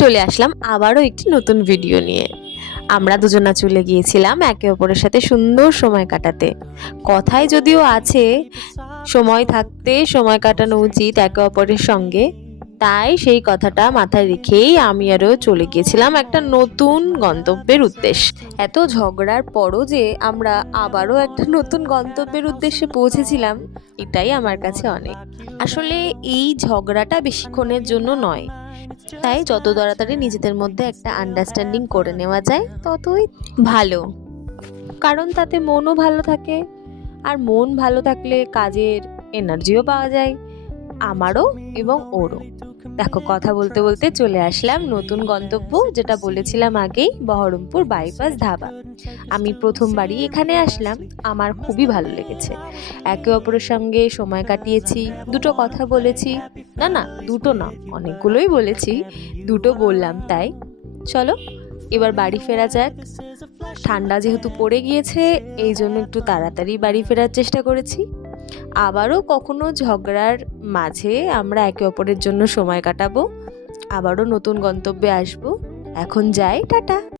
চলে আসলাম আবারও একটি নতুন ভিডিও নিয়ে। আমরা দুজনা চলে গিয়েছিলাম একে অপরের সাথে সুন্দর সময় কাটাতে। কথায় যদিও আছে সময় থাকতে সময় কাটানো উচিত একে অপরের সঙ্গে, তাই সেই কথাটা মাথায় রেখেই আমি আরও চলে গিয়েছিলাম একটা নতুন গন্তব্যের উদ্দেশ্যে। এত ঝগড়ার পরও যে আমরা আবারও একটা নতুন গন্তব্যের উদ্দেশ্যে পৌঁছেছিলাম, এটাই আমার কাছে অনেক। আসলে এই ঝগড়াটা বেশিক্ষণের জন্য নয়, তাই যত তাড়াতাড়ি নিজেদের মধ্যে একটা আন্ডারস্ট্যান্ডিং করে নেওয়া যায় ততই ভালো, কারণ তাতে মনও ভালো থাকে, আর মন ভালো থাকলে কাজের এনার্জিও পাওয়া যায় আমারও এবং ওরও। দেখো, কথা বলতে বলতে চলে আসলাম নতুন গন্তব্য, যেটা বলেছিলাম আগেই, বহরমপুর বাইপাস ধাবা। আমি প্রথমবারই এখানে আসলাম, আমার খুবই ভালো লেগেছে। একে অপরের সঙ্গে সময় কাটিয়েছি, দুটো কথা বলেছি, না না দুটো না, অনেকগুলোই বলেছি, দুটো বললাম। তাই চলো এবার বাড়ি ফেরা যাক। ঠান্ডা যেহেতু পড়ে গিয়েছে, এই জন্য একটু তাড়াতাড়ি বাড়ি ফেরার চেষ্টা করেছি। আবারও কখনো ঝগড়ার মাঝে আমরা একে অপরের জন্য সময় কাটাবো, আবারও নতুন গন্তব্যে আসবো। এখন যাই, টাটা।